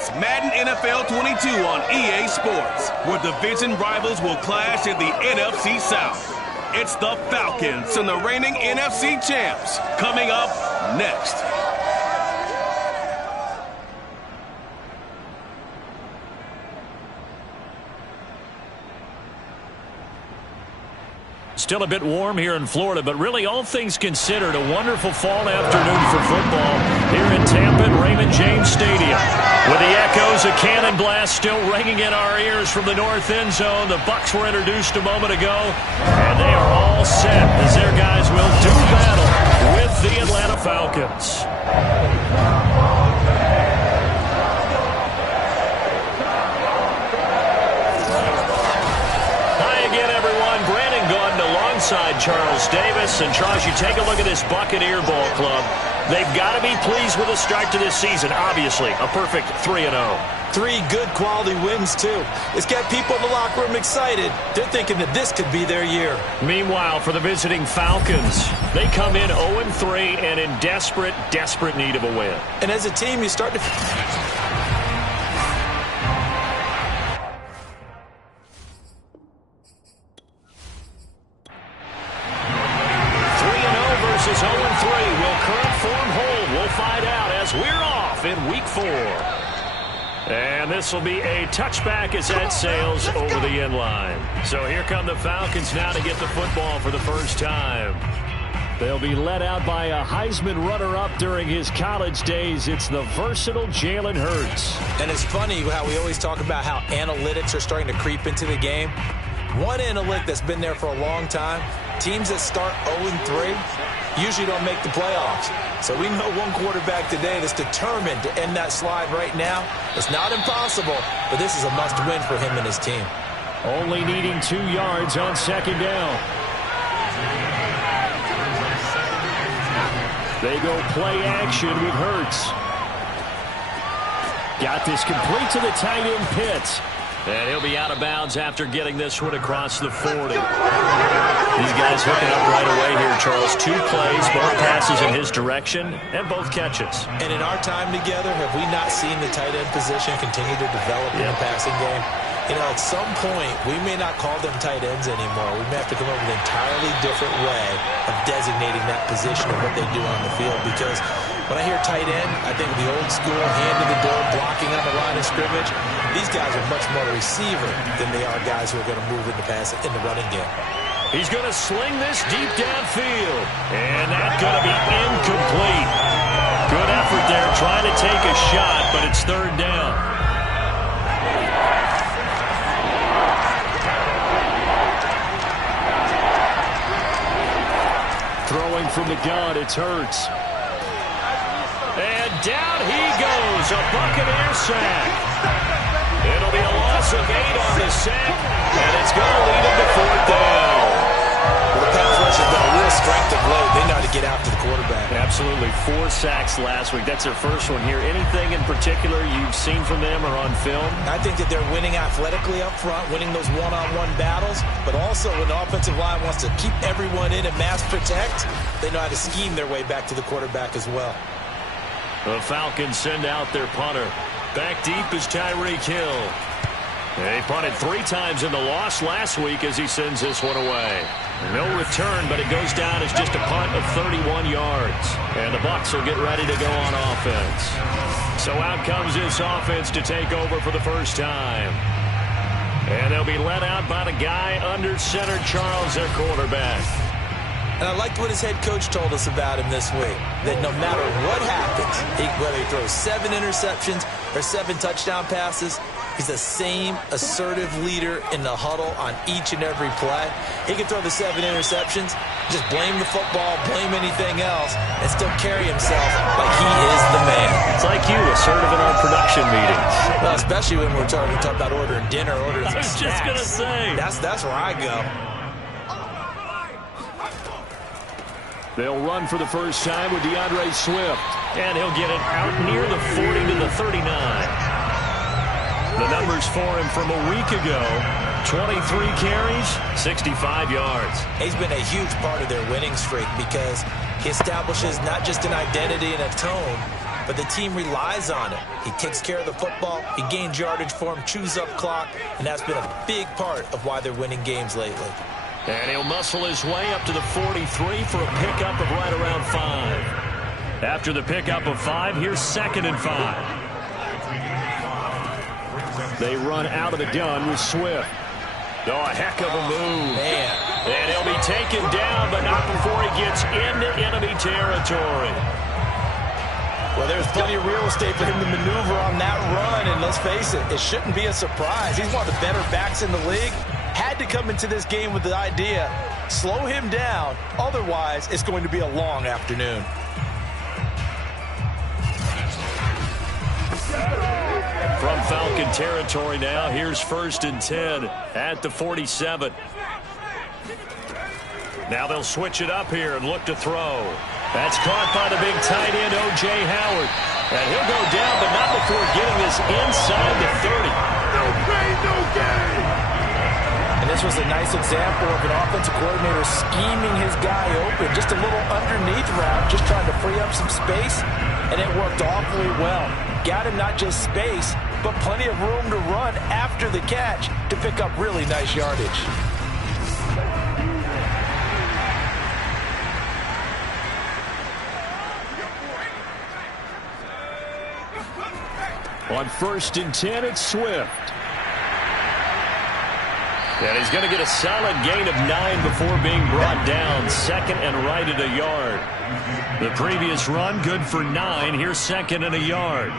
It's Madden NFL 22 on EA Sports, where division rivals will clash in the NFC South. It's the Falcons and the reigning NFC champs coming up next. Still a bit warm here in Florida, but really all things considered, a wonderful fall afternoon for football here in Tampa at Raymond James Stadium. With the echoes of cannon blast still ringing in our ears from the north end zone, the Bucs were introduced a moment ago, and they are all set as their guys will do battle with the Atlanta Falcons. Alongside Charles Davis. And Charles, you take a look at this Buccaneer ball club. They've got to be pleased with the start to this season. Obviously, a perfect 3-0. 3 good quality wins, too. It's got people in the locker room excited. They're thinking that this could be their year. Meanwhile, for the visiting Falcons, they come in 0-3 and in desperate, desperate need of a win. And as a team, you start to... versus 0-3. Will current form hold? We'll find out as we're off in week 4. And this will be a touchback as that sails over the end line. So here come the Falcons now to get the football for the first time. They'll be led out by a Heisman runner-up during his college days. It's the versatile Jalen Hurts. And it's funny how we always talk about how analytics are starting to creep into the game. One analytic that's been there for a long time, teams that start 0-3 usually don't make the playoffs. So we know one quarterback today that's determined to end that slide right now. It's not impossible, but this is a must-win for him and his team. Only needing 2 yards on second down. They go play action with Hurts. Got this complete to the tight end Pitts. And he'll be out of bounds after getting this one across the 40. These guys hooking up right away here, Charles. 2 plays, both passes in his direction, and both catches. And in our time together, have we not seen the tight end position continue to develop in the passing game? You know, at some point, we may not call them tight ends anymore. We may have to come up with an entirely different way of designating that position and what they do on the field. Because when I hear tight end, I think of the old school, hand to the door, blocking on the line of scrimmage. These guys are much more a receiver than they are guys who are going to move in the running game. He's going to sling this deep downfield. And that's going to be incomplete. Good effort there trying to take a shot, but it's third down. Throwing from the gun, it's Hurts. And down he goes, a Buccaneer sack. It'll be a loss of 8 on the sack, and it's going to lead him to fourth down. Well, the pass rush has been a real strength of late. They know how to get after the quarterback. Absolutely. 4 sacks last week. That's their first one here. Anything in particular you've seen from them or on film? I think that they're winning athletically up front, winning those one-on-one battles, but also when the offensive line wants to keep everyone in and mass protect, they know how to scheme their way back to the quarterback as well. The Falcons send out their punter. Back deep is Tyreek Hill. They punted 3 times in the loss last week as he sends this one away. No return, but it goes down as just a punt of 31 yards. And the Bucs will get ready to go on offense. So out comes this offense to take over for the first time. And they'll be led out by the guy under center, Charles, their quarterback. And I liked what his head coach told us about him this week, that no matter what happens, whether he throws 7 interceptions or 7 touchdown passes, he's the same assertive leader in the huddle on each and every play. He can throw the 7 interceptions, just blame the football, blame anything else, and still carry himself like he is the man. It's like you, assertive in our production meetings. Well, especially when we're talking about ordering dinner, ordering some snacks. I was just going to say. That's where I go. They'll run for the first time with DeAndre Swift. And he'll get it out near the 40 to the 39. The numbers for him from a week ago. 23 carries, 65 yards. He's been a huge part of their winning streak because he establishes not just an identity and a tone, but the team relies on it. He takes care of the football, he gains yardage for him, chews up clock, and that's been a big part of why they're winning games lately. And he'll muscle his way up to the 43 for a pickup of right around 5. After the pickup of 5, here's 2nd and 5. They run out of the gun with Swift. Oh, a heck of a move. Man. And he'll be taken down, but not before he gets into enemy territory. Well, there's plenty of real estate for him to maneuver on that run, and let's face it, it shouldn't be a surprise. He's one of the better backs in the league. Had to come into this game with the idea, slow him down, otherwise it's going to be a long afternoon. From Falcon territory now, here's 1st and 10 at the 47. Now they'll switch it up here and look to throw. That's caught by the big tight end, O.J. Howard. And he'll go down, but not before getting this inside the 30. No pain, no gain. And this was a nice example of an offensive coordinator scheming his guy open. Just a little underneath route, just trying to free up some space, and it worked awfully well. Got him not just space, but plenty of room to run after the catch to pick up really nice yardage. On 1st and 10, it's Swift. And he's going to get a solid gain of 9 before being brought down. 2nd and right at a yard. The previous run, good for 9. Here's 2nd and a yard.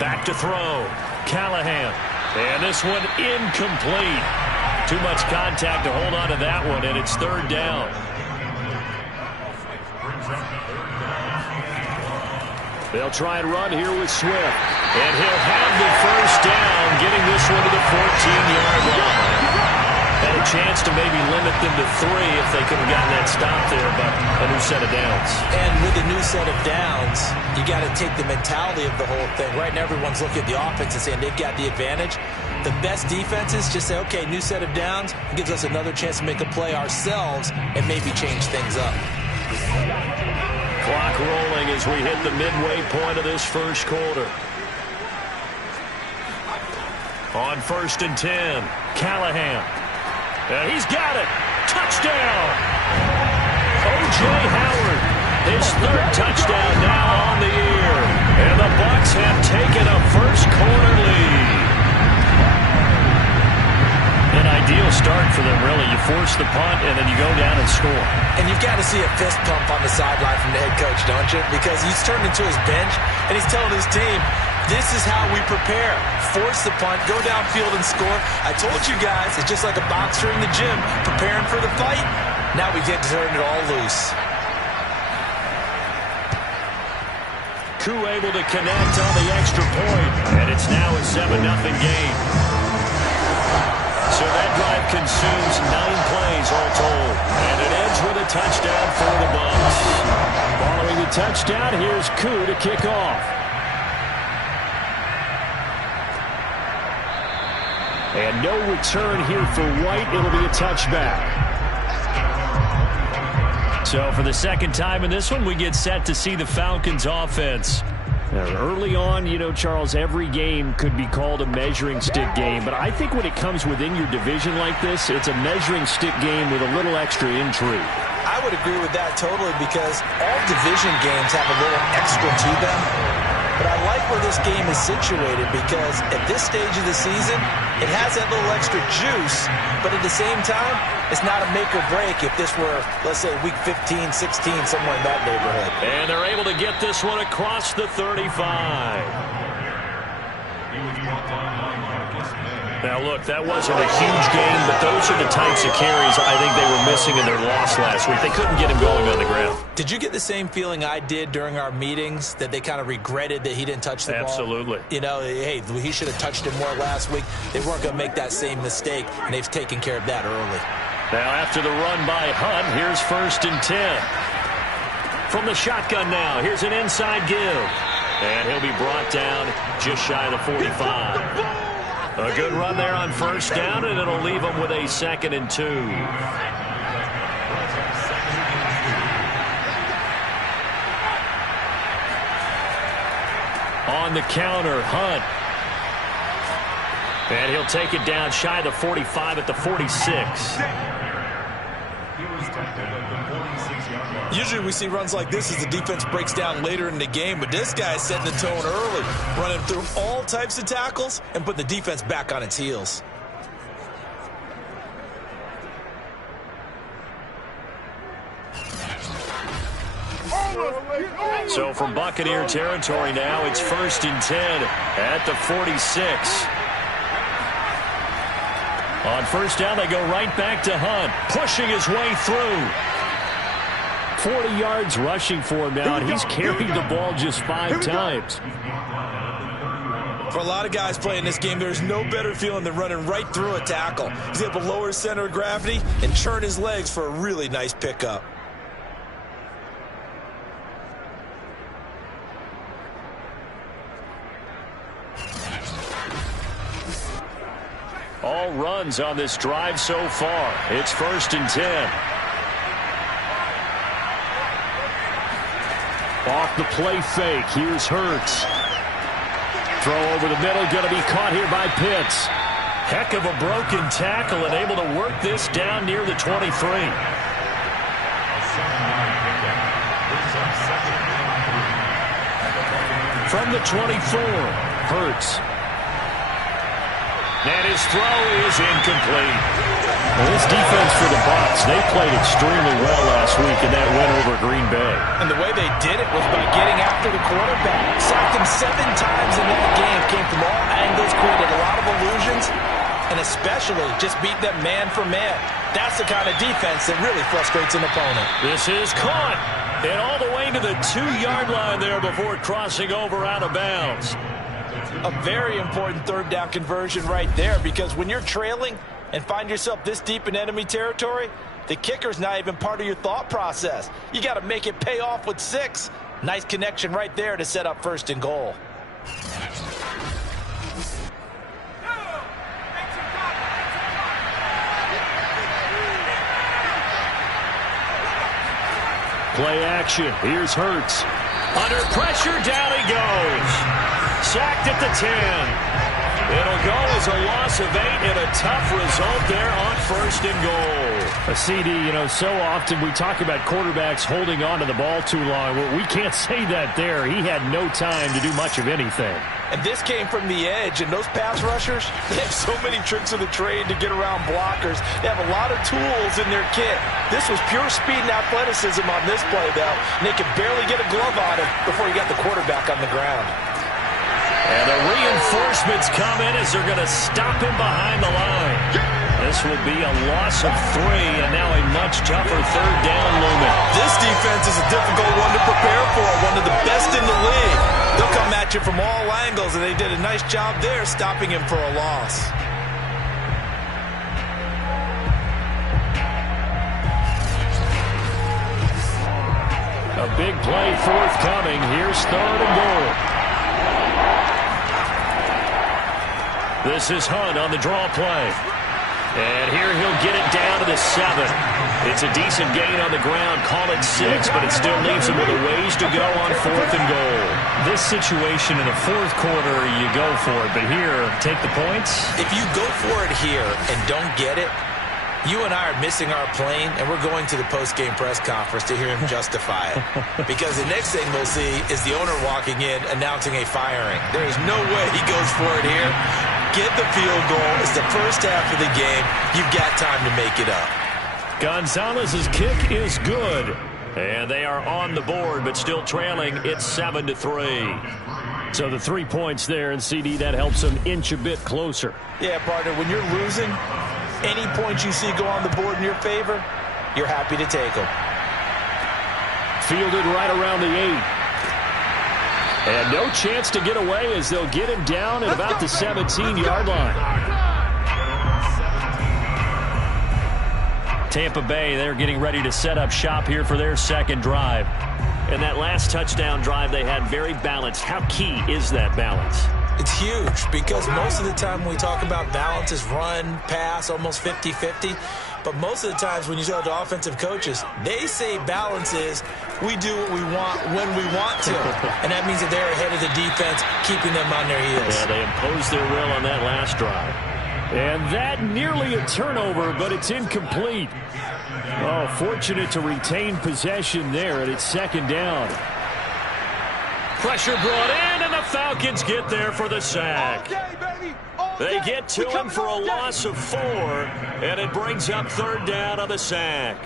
Back to throw. Callahan. And this one incomplete. Too much contact to hold on to that one, and it's 3rd down. They'll try and run here with Swift. And he'll have the 1st down, getting this one to the 14-yard line. Had a chance to maybe limit them to 3 if they could have gotten that stop there, but a new set of downs. And with a new set of downs, you got to take the mentality of the whole thing. Right now, everyone's looking at the offense and saying they've got the advantage. The best defenses just say, okay, new set of downs. It gives us another chance to make a play ourselves and maybe change things up. Clock rolling as we hit the midway point of this 1st quarter. On 1st and 10, Callahan. And he's got it. Touchdown. O.J. Howard, his 3rd touchdown now on the year. And the Bucs have taken a 1st quarter lead. An ideal start for them, really. You force the punt, and then you go down and score. And you've got to see a fist pump on the sideline from the head coach, don't you? Because he's turned into his bench, and he's telling his team, this is how we prepare. Force the punt, go downfield and score. I told you guys, it's just like a boxer in the gym, preparing for the fight. Now we get to turn it all loose. Koo able to connect on the extra point, and it's now a 7-0 game. So that drive consumes 9 plays all told. And it ends with a touchdown for the Bucs. Following the touchdown, here's Koo to kick off. And no return here for White. It'll be a touchback. So for the 2nd time in this one, we get set to see the Falcons offense. Now, early on, you know, Charles, every game could be called a measuring stick game. But I think when it comes within your division like this, it's a measuring stick game with a little extra intrigue. I would agree with that totally because all division games have a little extra to them. But I like where this game is situated because at this stage of the season, it has that little extra juice, but at the same time, it's not a make or break if this were, let's say, week 15, 16, somewhere in that neighborhood. And they're able to get this one across the 35. Now, look, that wasn't a huge game, but those are the types of carries I think they were missing in their loss last week. They couldn't get him going on the ground. Did you get the same feeling I did during our meetings, that they kind of regretted that he didn't touch the ball? Absolutely. You know, hey, he should have touched it more last week. They weren't going to make that same mistake, and they've taken care of that early. Now, after the run by Hunt, here's 1st and 10. From the shotgun now, here's an inside give. And he'll be brought down just shy of the 45. A good run there on 1st down, and it'll leave them with a 2nd and 2. On the counter, Hunt. And he'll take it down shy of the 45 at the 46. Usually we see runs like this as the defense breaks down later in the game, but this guy's setting the tone early, running through all types of tackles and putting the defense back on its heels. So from Buccaneer territory now, it's 1st and 10 at the 46. On first down, they go right back to Hunt, pushing his way through. 40 yards rushing for him now, and he's carried the ball just 5 times. For a lot of guys playing this game, there's no better feeling than running right through a tackle. He's able to lower his center of gravity and churn his legs for a really nice pickup. All runs on this drive so far. It's 1st and 10. Off the play fake. Here's Hurts. Throw over the middle. Going to be caught here by Pitts. Heck of a broken tackle and able to work this down near the 23. From the 24, Hurts. And his throw is incomplete. Well, this defense for the Bucs, they played extremely well last week in that win over Green Bay. And the way they did it was by getting after the quarterback. Sacked him 7 times in that game. Came from all angles, created a lot of illusions, and especially just beat them man for man. That's the kind of defense that really frustrates an opponent. This is caught. And all the way to the 2-yard line there before crossing over out of bounds. A very important 3rd down conversion right there, because when you're trailing and find yourself this deep in enemy territory, the kicker's not even part of your thought process. You got to make it pay off with 6. Nice connection right there to set up 1st and goal. Play action. Here's Hurts. Under pressure, down he goes. Sacked at the 10. It'll go as a loss of 8 and a tough result there on 1st and goal. A CD, so often we talk about quarterbacks holding on to the ball too long. Well, we can't say that there. He had no time to do much of anything. And this came from the edge, and those pass rushers, they have so many tricks of the trade to get around blockers. They have a lot of tools in their kit. This was pure speed and athleticism on this play, though, and they could barely get a glove on him before he got the quarterback on the ground. And the reinforcements come in as they're going to stop him behind the line. This will be a loss of 3, and now a much tougher 3rd down looming. This defense is a difficult one to prepare for, one of the best in the league. They'll come at you from all angles, and they did a nice job there stopping him for a loss. A big play forthcoming. Here's 3rd and goal. This is Hunt on the draw play. And here he'll get it down to the 7. It's a decent gain on the ground. Call it 6, but it still leaves him with a ways to go on 4th and goal. This situation in the 4th quarter, you go for it. But here, take the points. If you go for it here and don't get it, you and I are missing our plane, and we're going to the post-game press conference to hear him justify it. Because the next thing we'll see is the owner walking in announcing a firing. There is no way he goes for it here. Get the field goal. It's the first half of the game. You've got time to make it up. Gonzalez's kick is good. And they are on the board, but still trailing. It's 7-3. So the 3 points there, and CD, that helps them inch a bit closer. Yeah, partner, when you're losing, any points you see go on the board in your favor, you're happy to take them. Fielded right around the 8. And no chance to get away as they'll get him down at about the 17-yard line. Tampa Bay, they're getting ready to set up shop here for their 2nd drive. And that last touchdown drive they had very balanced. How key is that balance? It's huge because most of the time when we talk about balance is run, pass, almost 50-50. But most of the times when you talk to offensive coaches, they say balance is we do what we want when we want to. And that means that they're ahead of the defense, keeping them on their heels. Yeah, they imposed their will on that last drive. And that nearly a turnover, but it's incomplete. Oh, fortunate to retain possession there, and it's second down. Pressure brought in, and the Falcons get there for the sack. They get to him for a loss of 4, and it brings up third down on the sack.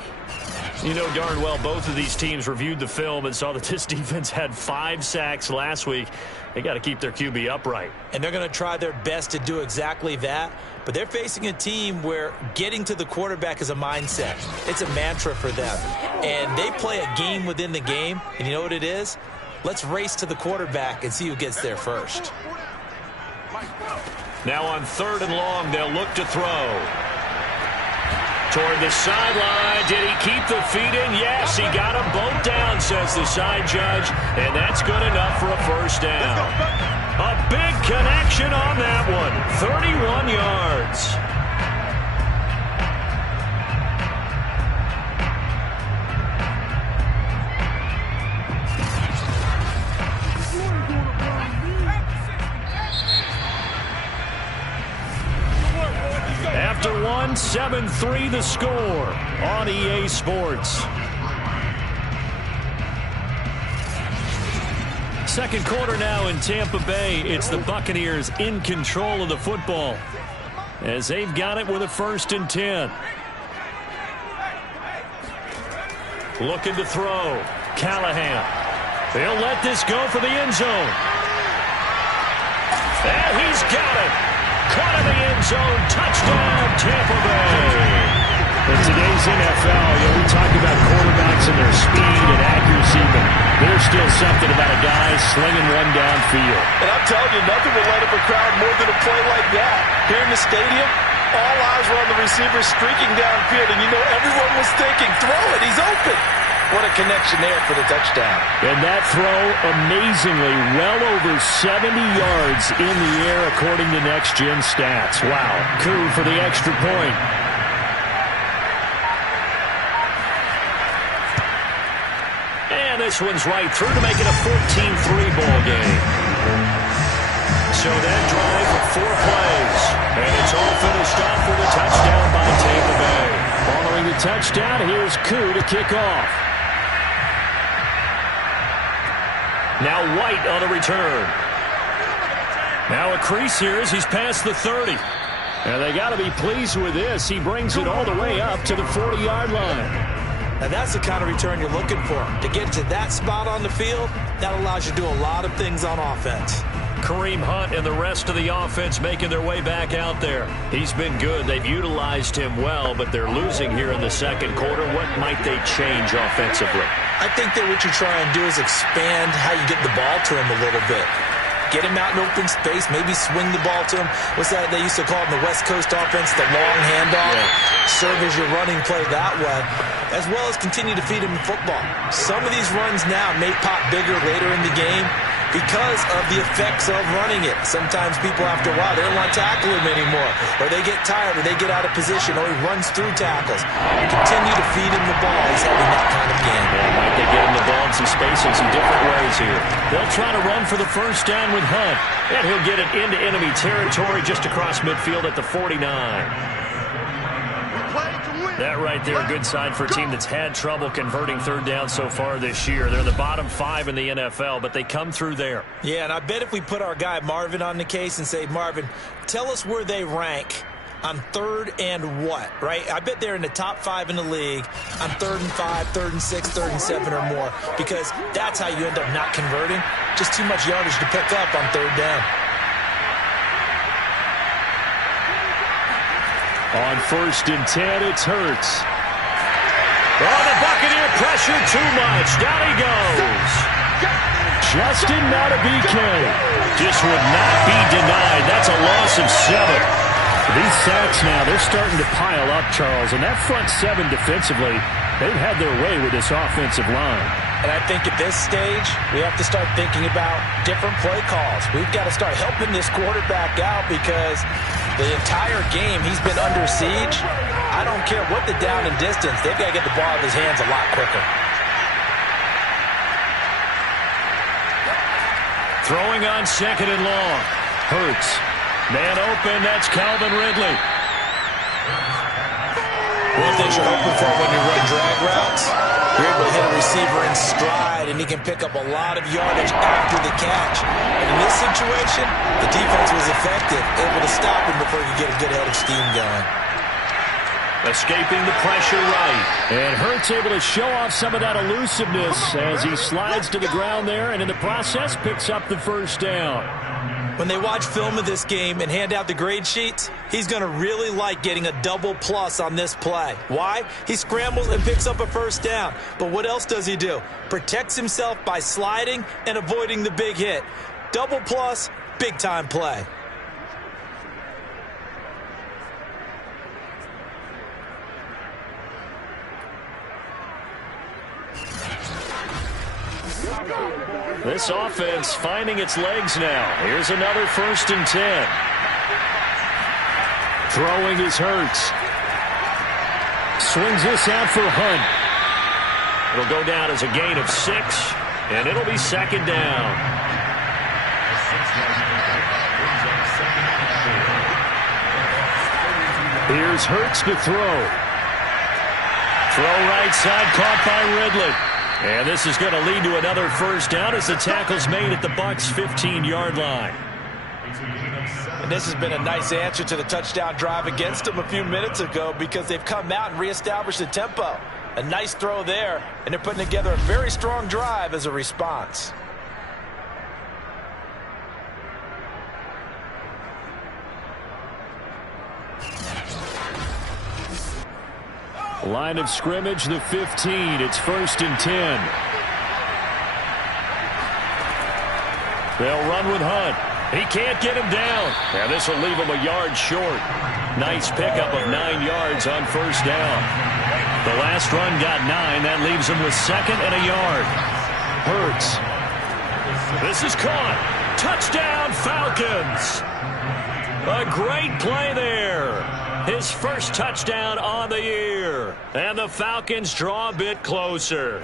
You know darn well both of these teams reviewed the film and saw that this defense had 5 sacks last week. They got to keep their QB upright. And they're going to try their best to do exactly that. But they're facing a team where getting to the quarterback is a mindset. It's a mantra for them. And they play a game within the game. And you know what it is? Let's race to the quarterback and see who gets there first. Now on 3rd and long, they'll look to throw. Toward the sideline. Did he keep the feet in? Yes, he got them both down, says the side judge. And that's good enough for a first down. A big connection on that one. 31 yards. After 1, 7-3 the score on EA Sports. Second quarter now in Tampa Bay. It's the Buccaneers in control of the football as they've got it with a 1st and 10. Looking to throw. Callahan. They'll let this go for the end zone. And he's got it. Caught in the end zone. Touchdown, Tampa Bay. In today's NFL, we talk about quarterbacks and their speed and accuracy, but there's still something about a guy slinging one downfield. And I'm telling you, nothing will light up a crowd more than a play like that. Here in the stadium, all eyes were on the receiver streaking downfield, and you know everyone was thinking, throw it, he's open. What a connection there for the touchdown. And that throw, amazingly, well over 70 yards in the air, according to Next Gen Stats. Wow. Coup for the extra point. And this one's right through to make it a 14-3 ball game. So that drive for 4 plays. And it's all finished off with a touchdown by Tampa Bay. Following the touchdown, here's Coup to kick off. Now White on the return. Now a crease here as he's past the 30. And they got to be pleased with this. He brings it all the way up to the 40-yard line. Now that's the kind of return you're looking for. To get to that spot on the field, that allows you to do a lot of things on offense. Kareem Hunt and the rest of the offense making their way back out there. He's been good. They've utilized him well, but they're losing here in the second quarter. What might they change offensively? I think that what you try and do is expand how you get the ball to him a little bit. Get him out in open space, maybe swing the ball to him. What's that they used to call in the West Coast offense, the long handoff? Yeah. Serve as your running play that way, as well as continue to feed him football. Some of these runs now may pop bigger later in the game because of the effects of running it. Sometimes people, after a while, they don't want to tackle him anymore, or they get tired, or they get out of position, or he runs through tackles. You continue to feed him the ball. He's having that kind of game. Well, might they get him the ball in some space in some different ways here? They'll try to run for the first down with Hunt, and he'll get it into enemy territory just across midfield at the 49. That right there, a good sign for a team that's had trouble converting third down so far this year. They're in the bottom 5 in the NFL, but they come through there. Yeah, and I bet if we put our guy Marvin on the case and say, Marvin, tell us where they rank on 3rd and what, right? I bet they're in the top 5 in the league on 3rd and 5, 3rd and 6, 3rd and 7 or more, because that's how you end up not converting. Just too much yardage to pick up on 3rd down. On 1st and 10, it's Hurts. Oh, the Buccaneer pressure too much. Down he goes. Justin Madubuike just would not be denied. That's a loss of 7. These sacks now, they're starting to pile up, Charles. And that front 7 defensively, they've had their way with this offensive line. And I think at this stage, we have to start thinking about different play calls. We've got to start helping this quarterback out because the entire game he's been under siege. I don't care what the down and distance. They've got to get the ball out of his hands a lot quicker. Throwing on 2nd and long. Hurts. Man open, that's Calvin Ridley. One thing you're hoping for when you run drag routes, you're able to hit a receiver in stride, and he can pick up a lot of yardage after the catch. And in this situation, the defense was effective, able to stop him before he could get a good head of steam going. Escaping the pressure right. And Hurts able to show off some of that elusiveness as he slides to the ground there, and in the process picks up the first down. When they watch film of this game and hand out the grade sheets, he's going to really like getting a double plus on this play. Why? He scrambles and picks up a first down. But what else does he do? Protects himself by sliding and avoiding the big hit. Double plus, big time play. This offense finding its legs now. Here's another 1st and 10. Throwing is Hurts. Swings this out for Hunt. It'll go down as a gain of 6, and it'll be 2nd down. Here's Hurts to throw. Throw right side, caught by Ridley. And this is going to lead to another first down as the tackle's made at the Bucs' 15-yard line. And this has been a nice answer to the touchdown drive against them a few minutes ago because they've come out and reestablished the tempo. A nice throw there, and they're putting together a very strong drive as a response. Line of scrimmage, the 15. It's 1st and 10. They'll run with Hunt. He can't get him down. And this will leave him a yard short. Nice pickup of 9 yards on first down. The last run got 9. That leaves him with 2nd and a yard. Hurts. This is caught. Touchdown, Falcons. A great play there. His first touchdown on the year. And the Falcons draw a bit closer.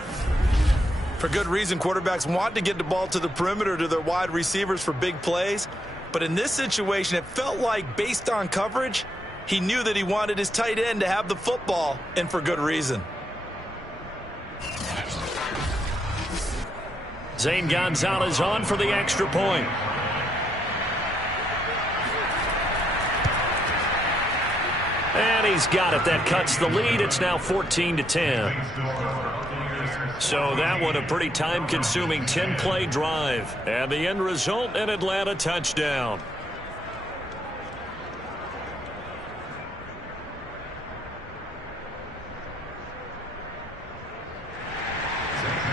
For good reason, quarterbacks want to get the ball to the perimeter to their wide receivers for big plays. But in this situation, it felt like based on coverage, he knew that he wanted his tight end to have the football, and for good reason. Zane Gonzalez on for the extra point. And he's got it. That cuts the lead. It's now 14-10. So that one a pretty time-consuming 10-play drive. And the end result, an Atlanta touchdown.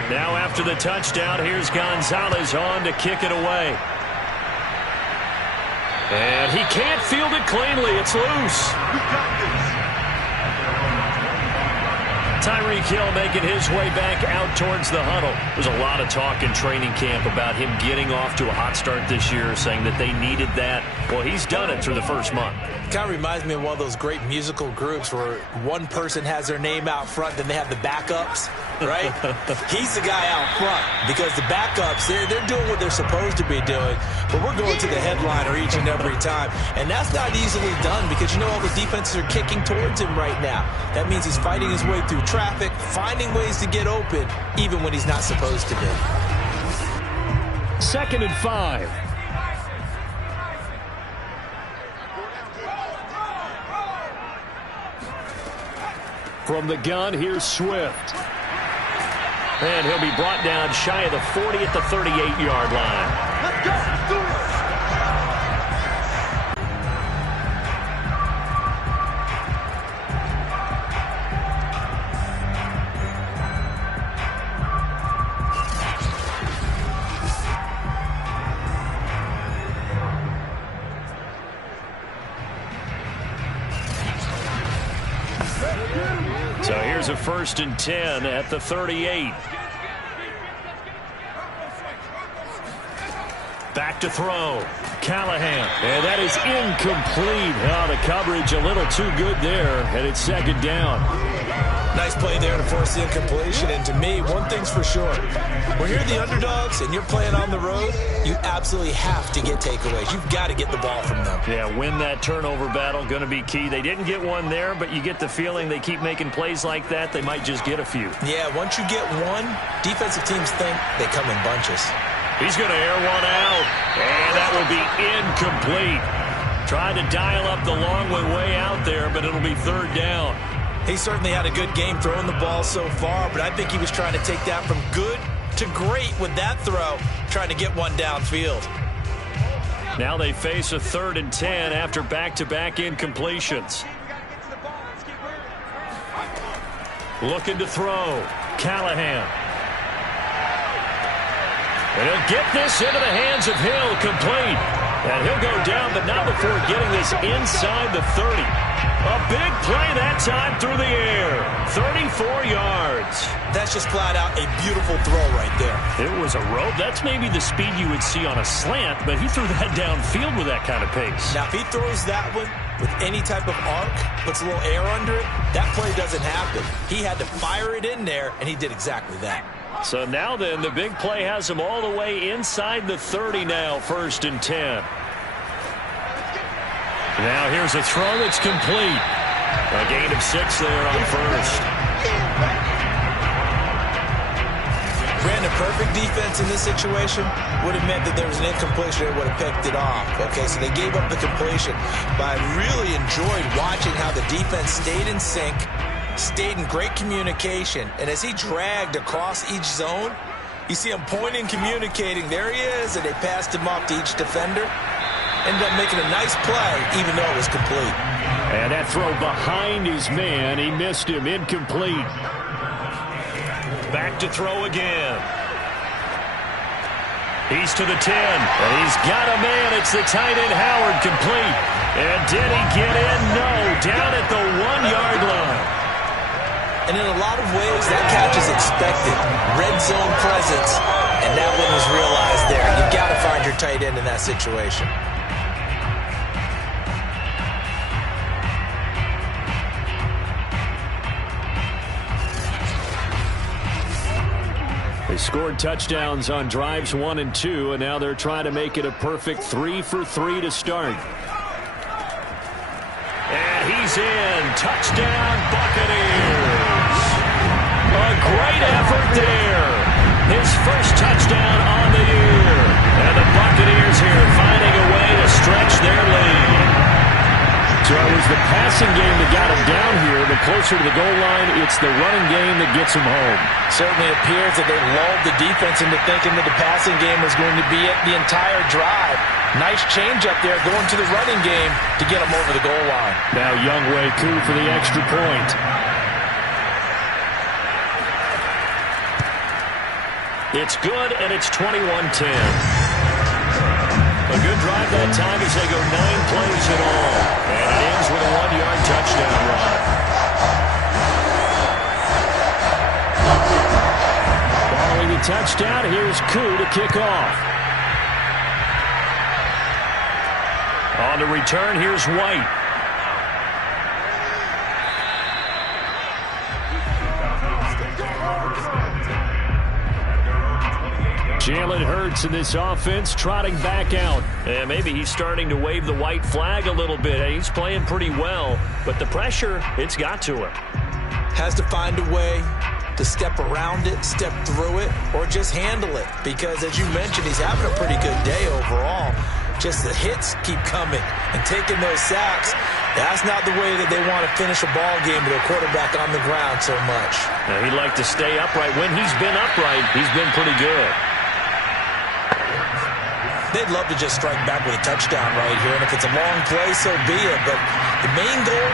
Now after the touchdown, here's Gonzalez on to kick it away. And he can't field it cleanly. It's loose. Tyreek Hill making his way back out towards the huddle. There's a lot of talk in training camp about him getting off to a hot start this year, saying that they needed that. Well, he's done it through the first month. Kind of reminds me of one of those great musical groups where one person has their name out front, then they have the backups, right? He's the guy out front because the backups, they're doing what they're supposed to be doing, but we're going to the headliner each and every time. And that's not easily done because you know all the defenses are kicking towards him right now. That means he's fighting his way through traffic, finding ways to get open, even when he's not supposed to be. 2nd and 5. From the gun, here's Swift. And he'll be brought down shy of the 40 at the 38-yard line. Let's go. Let's do it. So here's a 1st and 10 at the 38. Back to throw. Callahan. And that is incomplete. Oh, the coverage a little too good there, and it's second down. Nice play there to force the incompletion. And to me, one thing's for sure. When you're the underdogs and you're playing on the road, you absolutely have to get takeaways. You've got to get the ball from them. Yeah, win that turnover battle, going to be key. They didn't get one there, but you get the feeling they keep making plays like that, they might just get a few. Yeah, once you get one, defensive teams think they come in bunches. He's going to air one out, and that will be incomplete. Trying to dial up the long way out there, but it'll be third down. He certainly had a good game throwing the ball so far, but I think he was trying to take that from good to great with that throw, trying to get one downfield. Now they face a 3rd and 10 after back-to-back incompletions. Looking to throw. Callahan. And he'll get this into the hands of Hill, complete. And he'll go down, but not before getting this inside the 30. A big play that time through the air. 34 yards. That's just flat out a beautiful throw right there. It was a rope. That's maybe the speed you would see on a slant, but he threw that downfield with that kind of pace. Now, if he throws that one with any type of arc, puts a little air under it, that play doesn't happen. He had to fire it in there, and he did exactly that. So now then, the big play has him all the way inside the 30 now, 1st and 10. Now here's a throw that's complete. A gain of 6 there on 1st. Brandon, perfect defense in this situation would have meant that there was an incompletion and would have picked it off. Okay, so they gave up the completion. But I really enjoyed watching how the defense stayed in sync, stayed in great communication, and as he dragged across each zone, you see him pointing, communicating. There he is, and they passed him off to each defender. Ended up making a nice play, even though it was complete. And that throw behind his man, he missed him, incomplete. Back to throw again. He's to the 10, and he's got a man. It's the tight end, Howard, complete. And did he get in? No, down at the 1-yard line. And in a lot of ways, that catch is expected. Red zone presence, and that one was realized there. You've got to find your tight end in that situation. They scored touchdowns on drives 1 and 2, and now they're trying to make it a perfect 3 for 3 to start. And he's in. Touchdown, Buccaneers. A great effort there. His first touchdown on the year. And the Buccaneers here finding a way to stretch their lead. So it was the passing game that got him down here, but closer to the goal line, it's the running game that gets him home. Certainly appears that they lulled the defense into thinking that the passing game was going to be it the entire drive. Nice change up there going to the running game to get him over the goal line. Now Younghoe Koo for the extra point. It's good, and it's 21-10. A good drive that time as they go 9 plays in all. And it ends with a 1-yard touchdown run. Following the touchdown, here's Koo to kick off. On the return, here's White. Jalen Hurts in this offense trotting back out. And maybe he's starting to wave the white flag a little bit. He's playing pretty well, but the pressure, it's got to him. Has to find a way to step around it, step through it, or just handle it. Because as you mentioned, he's having a pretty good day overall. Just the hits keep coming and taking those sacks. That's not the way that they want to finish a ball game with their quarterback on the ground so much. Now, he'd like to stay upright. When he's been upright, he's been pretty good. They'd love to just strike back with a touchdown right here, and if it's a long play, so be it. But the main goal,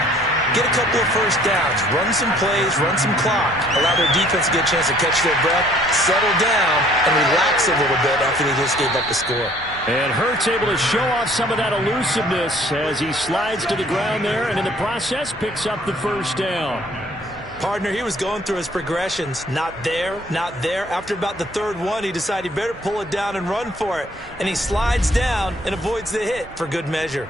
get a couple of first downs, run some plays, run some clock, allow their defense to get a chance to catch their breath, settle down, and relax a little bit after they just gave up the score. And Hurts able to show off some of that elusiveness as he slides to the ground there, and in the process picks up the first down. Partner, he was going through his progressions. Not there, not there. After about the third one, he decided he better pull it down and run for it. And he slides down and avoids the hit for good measure.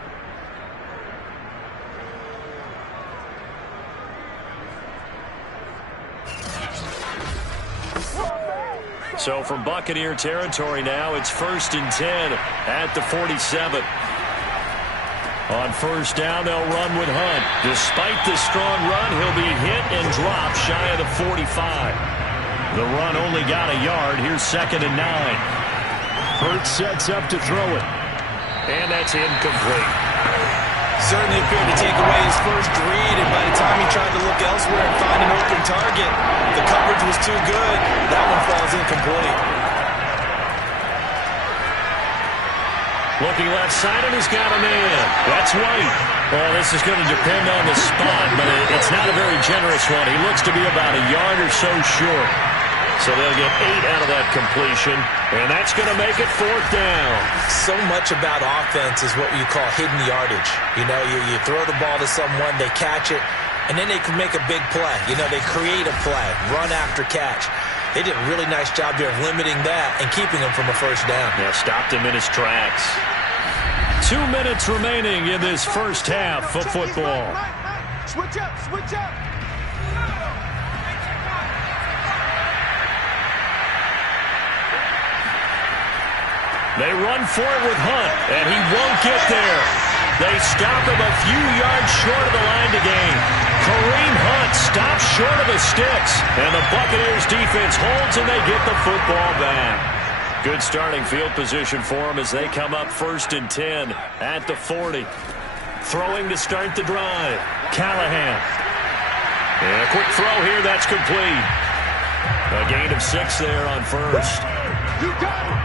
So from Buccaneer territory now, it's 1st and 10 at the 47. On first down, they'll run with Hunt. Despite the strong run, he'll be hit and dropped shy of the 45. The run only got a yard. Here's 2nd and 9. Hurts sets up to throw it. And that's incomplete. Certainly appeared to take away his first read, and by the time he tried to look elsewhere and find an open target, the coverage was too good. That one falls incomplete. Looking left side, and he's got a man. That's White. Well, this is going to depend on the spot, but it's not a very generous one. He looks to be about a yard or so short. So they'll get 8 out of that completion, and that's going to make it 4th down. So much about offense is what you call hidden yardage. You know, you throw the ball to someone, they catch it, and then they can make a big play. You know, they create a play, run after catch. They did a really nice job there of limiting that and keeping him from a first down. Yeah, stopped him in his tracks. 2 minutes remaining in this first half of football. Switch up, switch up. They run for it with Hunt, and he won't get there. They stop him a few yards short of the line to gain. Kareem Hunt stops short of the sticks, and the Buccaneers defense holds, and they get the football back. Good starting field position for them as they come up 1st and 10 at the 40. Throwing to start the drive. Callahan. And a quick throw here, that's complete. A gain of 6 there on first. You got it.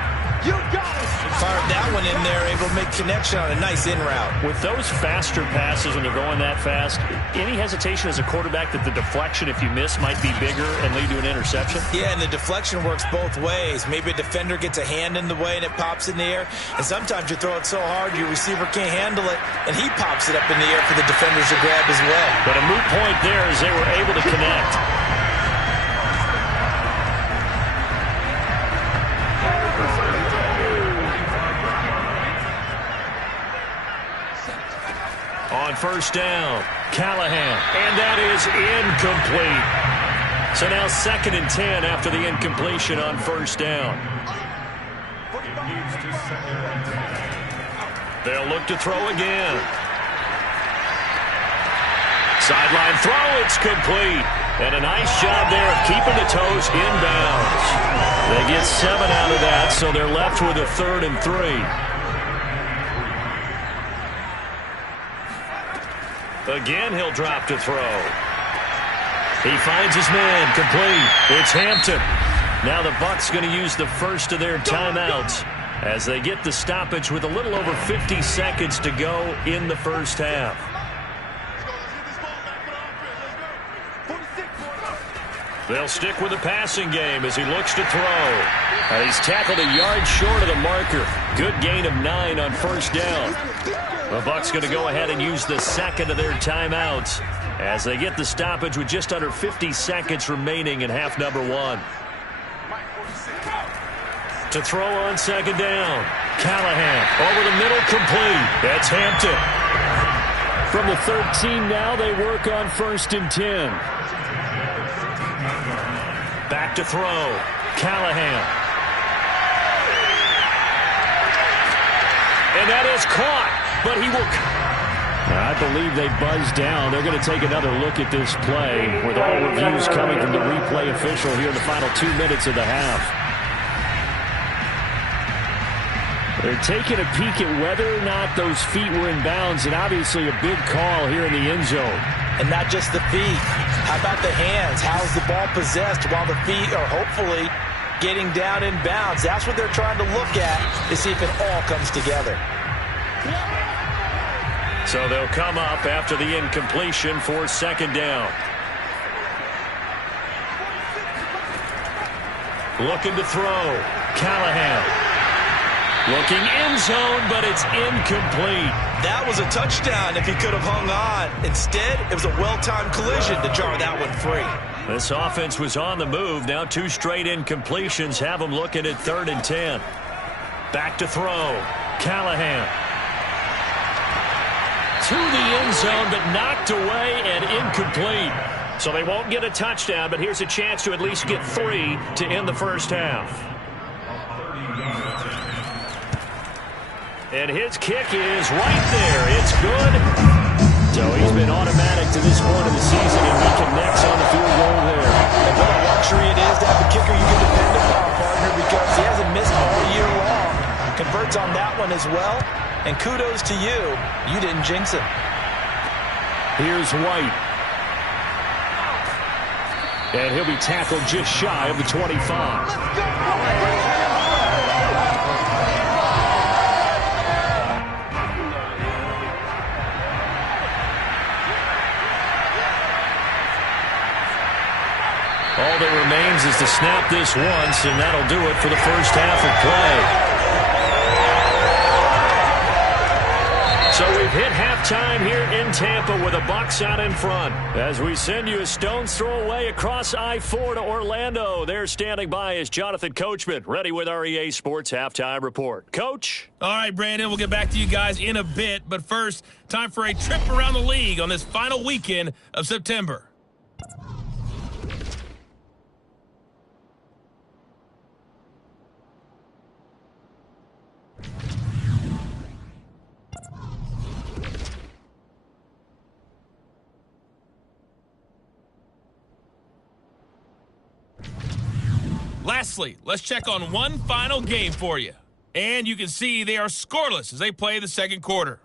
You got it. Fired that one in there, able to make connection on a nice in route. With those faster passes when they're going that fast, any hesitation as a quarterback that the deflection, if you miss, might be bigger and lead to an interception? Yeah, and the deflection works both ways. Maybe a defender gets a hand in the way and it pops in the air. And sometimes you throw it so hard your receiver can't handle it, and he pops it up in the air for the defenders to grab as well. But a moot point there as they were able to connect. On first down, Callahan, and that is incomplete. So now 2nd and 10 after the incompletion on first down. They'll look to throw again. Sideline throw, it's complete. And a nice job there of keeping the toes inbounds. They get 7 out of that, so they're left with a 3rd and 3. Again, he'll drop to throw. He finds his man, complete. It's Hampton. Now the Bucs going to use the first of their timeouts as they get the stoppage with a little over 50 seconds to go in the first half. They'll stick with the passing game as he looks to throw. He's tackled a yard short of the marker. Good gain of 9 on first down. The Bucs going to go ahead and use the second of their timeouts as they get the stoppage with just under 50 seconds remaining in half number 1. To throw on second down. Callahan over the middle, complete. That's Hampton. From the 13 now, they work on 1st and 10. Back to throw. Callahan. And that is caught, but he will... I believe they buzzed down. They're going to take another look at this play with all reviews coming from the replay official here in the final 2 minutes of the half. They're taking a peek at whether or not those feet were in bounds, and obviously a big call here in the end zone. And not just the feet. How about the hands? How's the ball possessed while the feet are hopefully getting down in bounds? That's what they're trying to look at to see if it all comes together. So they'll come up after the incompletion for second down. Looking to throw. Callahan. Looking end zone, but it's incomplete. That was a touchdown if he could have hung on. Instead, it was a well-timed collision to jar that one free. This offense was on the move. Now 2 straight incompletions have them looking at 3rd and 10. Back to throw. Callahan. To the end zone, but knocked away and incomplete. So they won't get a touchdown, but here's a chance to at least get 3 to end the first half. And his kick is right there. It's good. So he's been automatic to this point of the season, and he connects on the field goal there. And what a luxury it is to have a kicker you can depend upon, partner, because he hasn't missed all year long. Converts on that one as well. And kudos to you. You didn't jinx him. Here's White. And he'll be tackled just shy of the 25. All that remains is to snap this once, and that'll do it for the first half of play. So we've hit halftime here in Tampa with the Bucs out in front. As we send you a stone's throw away across I-4 to Orlando. There standing by is Jonathan Coachman, ready with our EA Sports Halftime Report. Coach? All right, Brandon, we'll get back to you guys in a bit. But first, time for a trip around the league on this final weekend of September. Lastly, let's check on one final game for you. And you can see they are scoreless as they play the second quarter.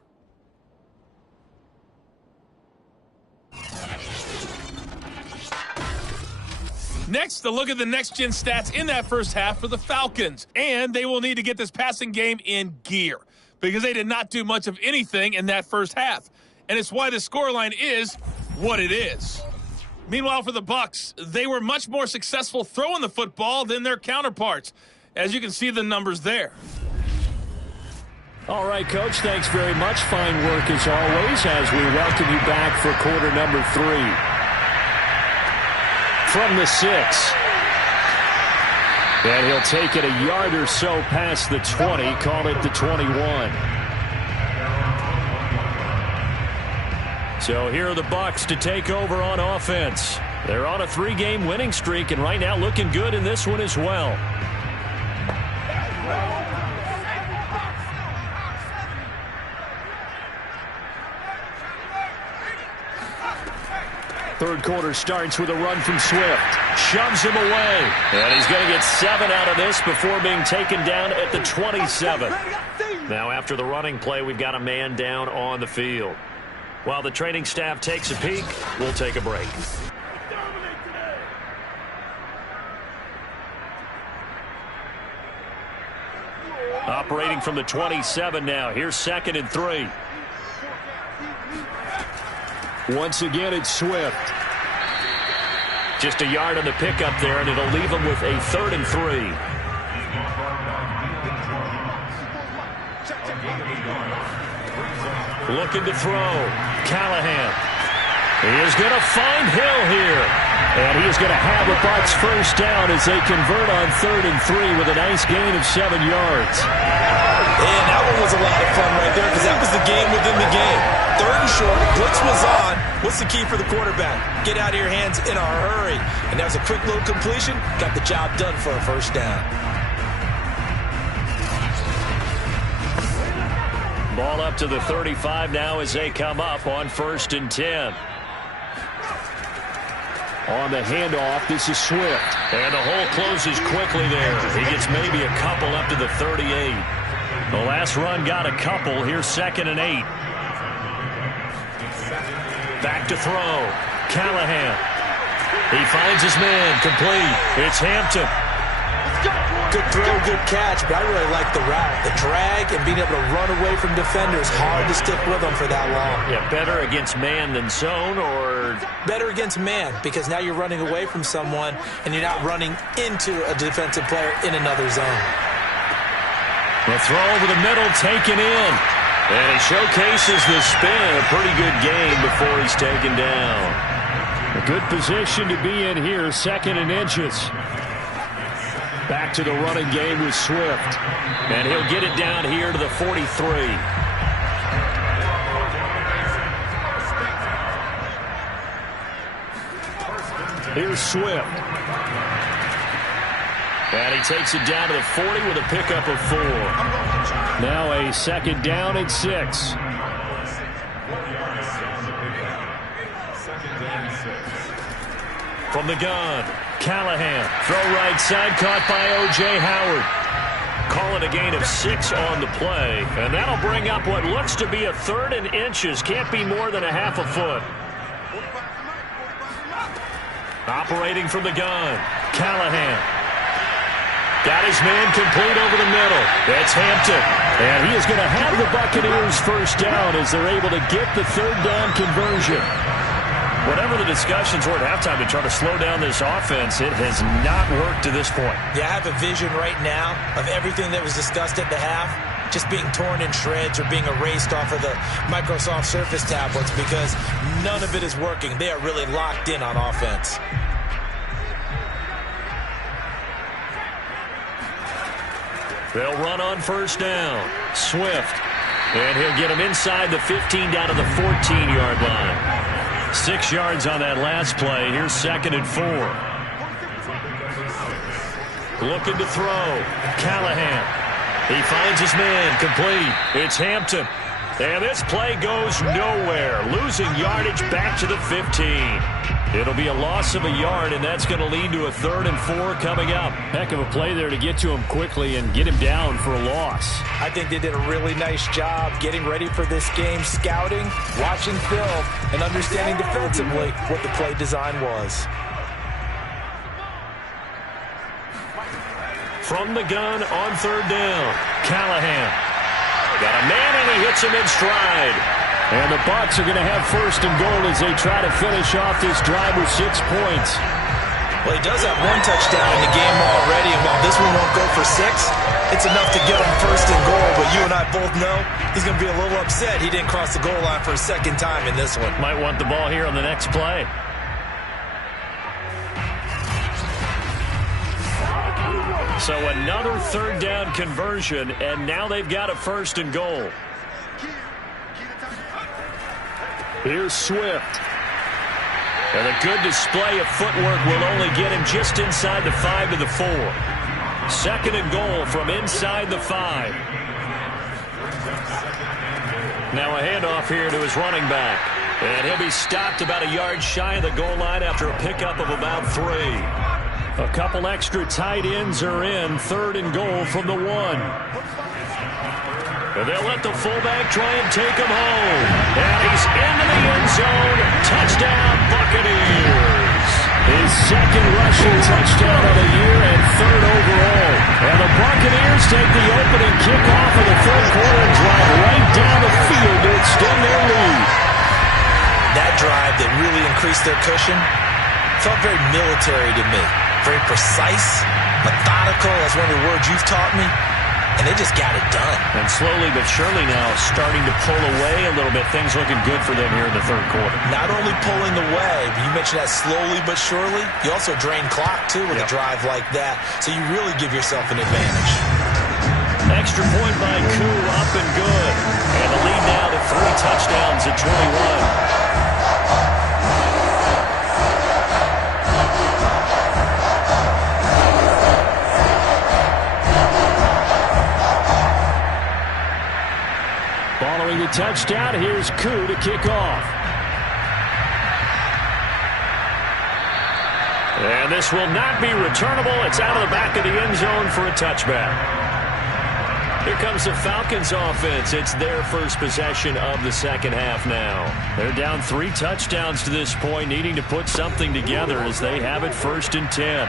Next, a look at the next-gen stats in that first half for the Falcons. And they will need to get this passing game in gear because they did not do much of anything in that first half. And it's why the scoreline is what it is. Meanwhile, for the Bucs, they were much more successful throwing the football than their counterparts, as you can see the numbers there. All right, Coach, thanks very much. Fine work as always as we welcome you back for quarter number 3. From the 6. And he'll take it a yard or so past the 20, call it the 21. So here are the Bucs to take over on offense. They're on a 3-game winning streak, and right now looking good in this one as well. Third quarter starts with a run from Swift. Shoves him away. And he's going to get 7 out of this before being taken down at the 27. Now after the running play, we've got a man down on the field. While the training staff takes a peek, we'll take a break. Operating from the 27 now. Here's 2nd and 3. Once again, it's Swift. Just a yard on the pickup there, and it'll leave him with a 3rd and 3. Looking to throw. Callahan. He is going to find Hill here. And he is going to have a Bucs first down as they convert on 3rd and 3 with a nice gain of 7 yards. And that one was a lot of fun right there because that was the game within the game. 3rd and short. Blitz was on. What's the key for the quarterback? Get out of your hands in a hurry. And that was a quick little completion. Got the job done for a first down. Ball up to the 35 now as they come up on 1st and 10. On the handoff, this is Swift. And the hole closes quickly there. He gets maybe a couple up to the 38. The last run got a couple. Here's 2nd and 8. Back to throw. Callahan. He finds his man. Complete. It's Hampton. Good throw, good catch, but I really like the route. The drag and being able to run away from defenders. Hard to stick with them for that long. Yeah, better against man than zone, or? Better against man, because now you're running away from someone and you're not running into a defensive player in another zone. The throw over the middle taken in. And he showcases the spin. A pretty good game before he's taken down. A good position to be in here, 2nd and inches. Back to the running game with Swift. And he'll get it down here to the 43. Here's Swift. And he takes it down to the 40 with a pickup of 4. Now a 2nd down and 6. From the gun, Callahan. Throw right side, caught by O.J. Howard. Calling a gain of 6 on the play. And that'll bring up what looks to be a 3rd and inches. Can't be more than a half a foot. Operating from the gun, Callahan. Got his man complete over the middle. That's Hampton. And he is going to have the Buccaneers first down as they're able to get the 3rd down conversion. Whatever the discussions were at halftime to try to slow down this offense, it has not worked to this point. Yeah, I have a vision right now of everything that was discussed at the half just being torn in shreds or being erased off of the Microsoft Surface tablets because none of it is working. They are really locked in on offense. They'll run on first down. Swift. And he'll get him inside the 15 down to the 14-yard line. 6 yards on that last play. Here's 2nd and 4. Looking to throw. Callahan. He finds his man complete. It's Hampton. And this play goes nowhere. Losing yardage back to the 15. It'll be a loss of a yard, and that's going to lead to a 3rd and 4 coming up. Heck of a play there to get to him quickly and get him down for a loss. I think they did a really nice job getting ready for this game, scouting, watching film, and understanding defensively what the play design was. From the gun on 3rd down, Callahan. Got a man, and he hits him in stride. And the Bucs are going to have 1st and goal as they try to finish off this drive with 6 points. Well, he does have 1 touchdown in the game already, and while this one won't go for 6, it's enough to get him 1st and goal. But you and I both know he's going to be a little upset he didn't cross the goal line for a 2nd time in this one. Might want the ball here on the next play. So another 3rd down conversion, and now they've got a 1st and goal. Here's Swift. And a good display of footwork will only get him just inside the 5 to the 4. 2nd and goal from inside the 5. Now a handoff here to his running back. And he'll be stopped about a yard shy of the goal line after a pickup of about 3. A couple extra tight ends are in. 3rd and goal from the 1. And they'll let the fullback try and take him home. And he's into the end zone. Touchdown, Buccaneers. His 2nd rushing touchdown of the year and 3rd overall. And the Buccaneers take the opening kickoff of the 3rd quarter and drive right down the field to extend their lead. That drive that really increased their cushion felt very military to me. Very precise, methodical, that's one of the words you've taught me. And they just got it done. And slowly but surely now starting to pull away a little bit. Things looking good for them here in the 3rd quarter. Not only pulling away, but you mentioned that slowly but surely. You also drain clock, too, with a drive like that. So you really give yourself an advantage. Extra point by Koo, up and good. And the lead now to 3 touchdowns at 21. Following the touchdown, here's Koo to kick off. And this will not be returnable. It's out of the back of the end zone for a touchback. Here comes the Falcons offense. It's their first possession of the 2nd half now. They're down 3 touchdowns to this point, needing to put something together as they have it 1st and 10.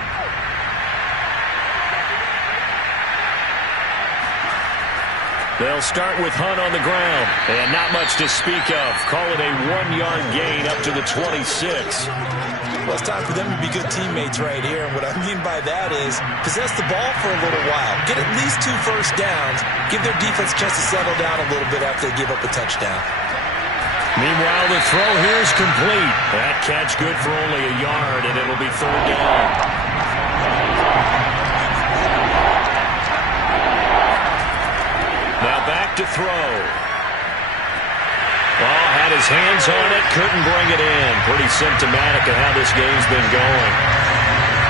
They'll start with Hunt on the ground. And not much to speak of. Call it a 1-yard gain up to the 26. Well, it's time for them to be good teammates right here. And what I mean by that is possess the ball for a little while. Get at least 2 first downs. Give their defense a chance to settle down a little bit after they give up a touchdown. Meanwhile, the throw here is complete. That catch good for only a yard, and it'll be 3rd down. Now back to throw. Oh, had his hands on it, couldn't bring it in. Pretty symptomatic of how this game's been going.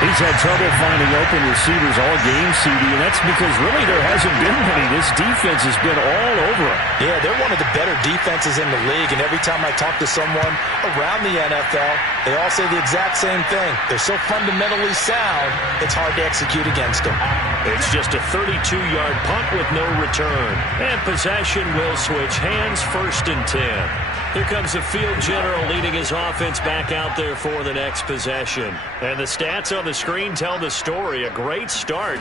He's had trouble finding open receivers all game, CD, and that's because really there hasn't been many. This defense has been all over him. Yeah, they're one of the better defenses in the league, and every time I talk to someone around the NFL, they all say the exact same thing. They're so fundamentally sound, it's hard to execute against them. It's just a 32-yard punt with no return. And possession will switch hands, 1st and 10. Here comes the field general leading his offense back out there for the next possession. And the stats on the screen tell the story. A great start.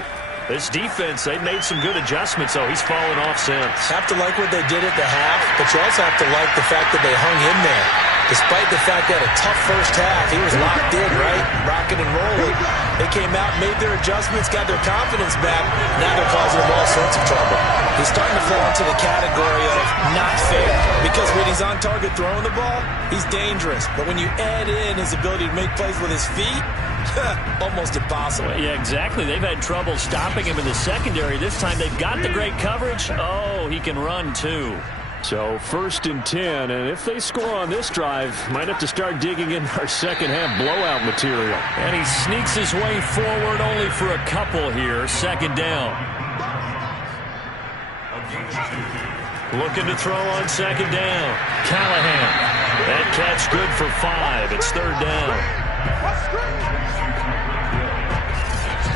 This defense, they've made some good adjustments, though. He's fallen off since. Have to like what they did at the half, but you also have to like the fact that they hung in there. Despite the fact that a tough first half, he was locked in, right? Rocking and rolling. They came out, made their adjustments, got their confidence back. Now they're causing him all sorts of trouble. He's starting to fall into the category of not fair. Because when he's on target throwing the ball, he's dangerous. But when you add in his ability to make plays with his feet, almost impossible. Yeah, exactly. They've had trouble stopping him in the secondary. This time they've got the great coverage. Oh, he can run too. So 1st and 10, and if they score on this drive, might have to start digging in our second half blowout material. And he sneaks his way forward only for a couple here. 2nd down. Looking to throw on 2nd down. Callahan. That catch good for 5. It's 3rd down.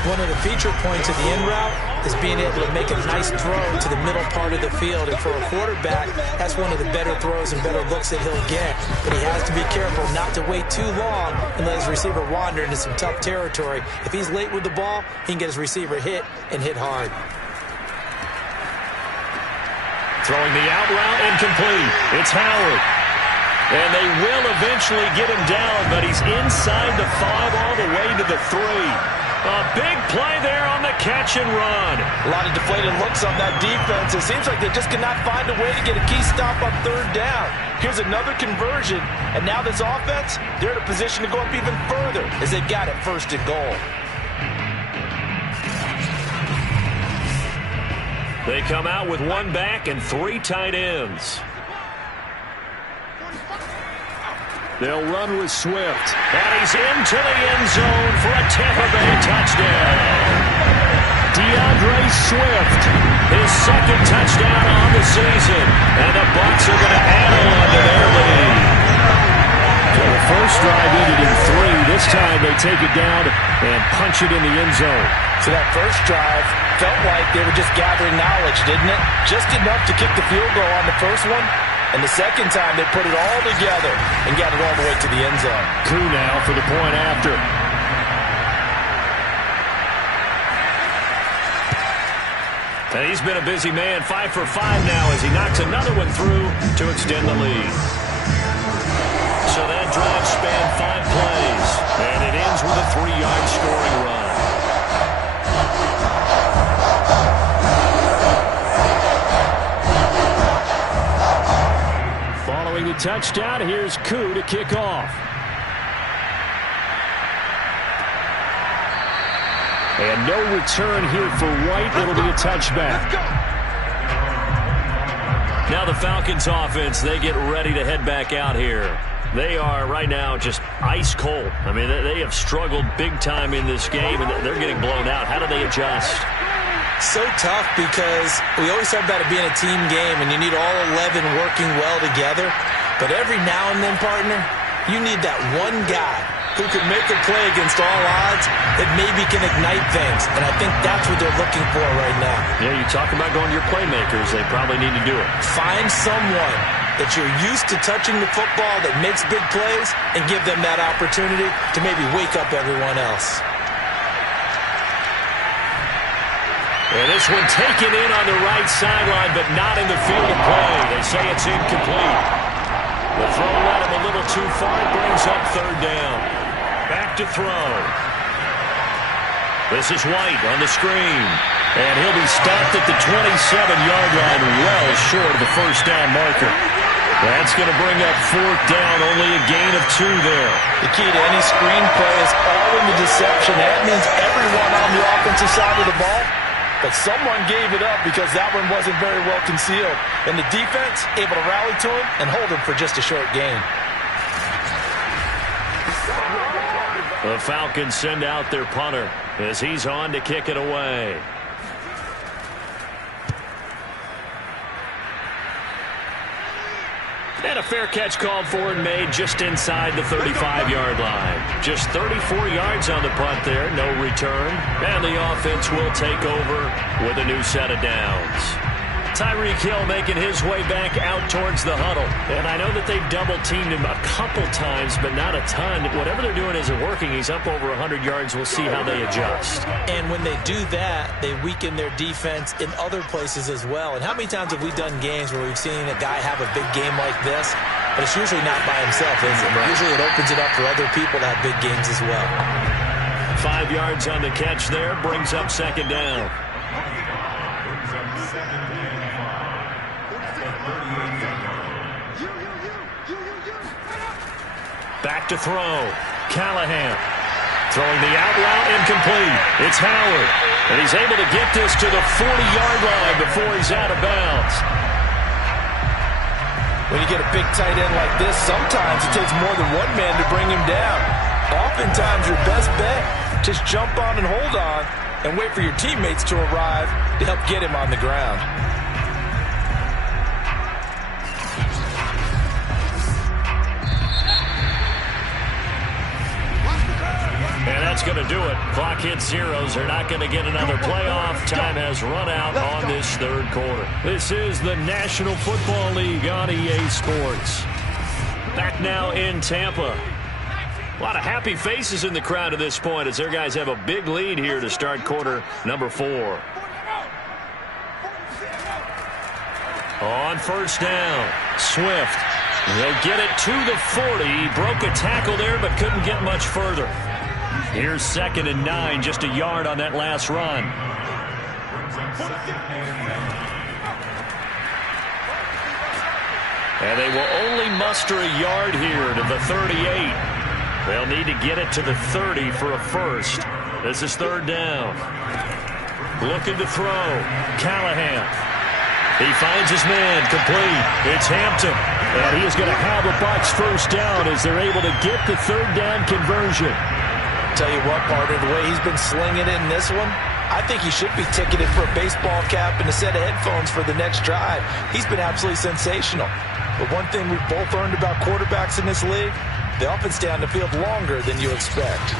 One of the feature points of the in route is being able to make a nice throw to the middle part of the field. And for a quarterback, that's one of the better throws and better looks that he'll get. But he has to be careful not to wait too long and let his receiver wander into some tough territory. If he's late with the ball, he can get his receiver hit and hit hard. Throwing the out route incomplete. It's Howard. And they will eventually get him down, but he's inside the 5 all the way to the 3. A big play there on the catch and run. A lot of deflated looks on that defense. It seems like they just cannot find a way to get a key stop on 3rd down. Here's another conversion, and now this offense, they're in a position to go up even further as they got it 1st and goal. They come out with 1 back and 3 tight ends. They'll run with Swift. And he's into the end zone for a Tampa Bay touchdown. DeAndre Swift, his 2nd touchdown on the season. And the Bucs are going to add on to their lead. So the first drive ended in 3. This time they take it down and punch it in the end zone. So that first drive felt like they were just gathering knowledge, didn't it? Just enough to kick the field goal on the first one. And the second time, they put it all together and got it all the way to the end zone. Koo now for the point after. And he's been a busy man, 5 for 5 now as he knocks another one through to extend the lead. So that drive spanned 5 plays, and it ends with a 3-yard scoring run. Following the touchdown, here's Koo to kick off. And no return here for White. It'll be a touchback. Now the Falcons offense, they get ready to head back out here. They are right now just ice cold. I mean, they have struggled big time in this game, and they're getting blown out. How do they adjust? So tough because we always talk about it being a team game, and you need all 11 working well together. But every now and then, partner, you need that one guy who can make a play against all odds that maybe can ignite things. And I think that's what they're looking for right now. Yeah, you talk about going to your playmakers. They probably need to do it. Find someone that you're used to touching the football that makes big plays and give them that opportunity to maybe wake up everyone else. And this one taken in on the right sideline, but not in the field of play. They say it's incomplete. The throw led him a little too far. It brings up third down. Back to throw. This is White on the screen. And he'll be stopped at the 27-yard line, well short of the first down marker. That's going to bring up fourth down, only a gain of 2 there. The key to any screen play is all in the deception. That means everyone on the offensive side of the ball, but someone gave it up because that one wasn't very well concealed. And the defense able to rally to him and hold him for just a short gain. The Falcons send out their punter as he's on to kick it away. And a fair catch called for and made just inside the 35-yard line. Just 34 yards on the punt there, no return. And the offense will take over with a new set of downs. Tyreek Hill making his way back out towards the huddle. And I know that they've double-teamed him a couple times, but not a ton. Whatever they're doing isn't working. He's up over 100 yards. We'll see how they adjust. And when they do that, they weaken their defense in other places as well. And how many times have we done games where we've seen a guy have a big game like this, but it's usually not by himself, is it? Right. Usually it opens it up for other people to have big games as well. 5 yards on the catch there, brings up second down. Back to throw. Callahan throwing the out route, incomplete. It's Howard. And he's able to get this to the 40-yard line before he's out of bounds. When you get a big tight end like this, sometimes it takes more than one man to bring him down. Oftentimes your best bet, just jump on and hold on and wait for your teammates to arrive to help get him on the ground. And that's going to do it. Clock hits zeros. They're not going to get another playoff. Time has run out on this third quarter. This is the National Football League on EA Sports. Back now in Tampa. A lot of happy faces in the crowd at this point as their guys have a big lead here to start quarter number 4. On first down, Swift. They'll get it to the 40. He broke a tackle there but couldn't get much further. Here's 2nd and 9, just a yard on that last run. And they will only muster a yard here to the 38. They'll need to get it to the 30 for a first. This is third down. Looking to throw. Callahan. He finds his man, complete. It's Hampton. And he is going to have a Bucs first down as they're able to get the third down conversion. Tell you what, partner, the way he's been slinging it in this one, I think he should be ticketed for a baseball cap and a set of headphones for the next drive. He's been absolutely sensational. But one thing we've both learned about quarterbacks in this league, they often stay on the field longer than you expect.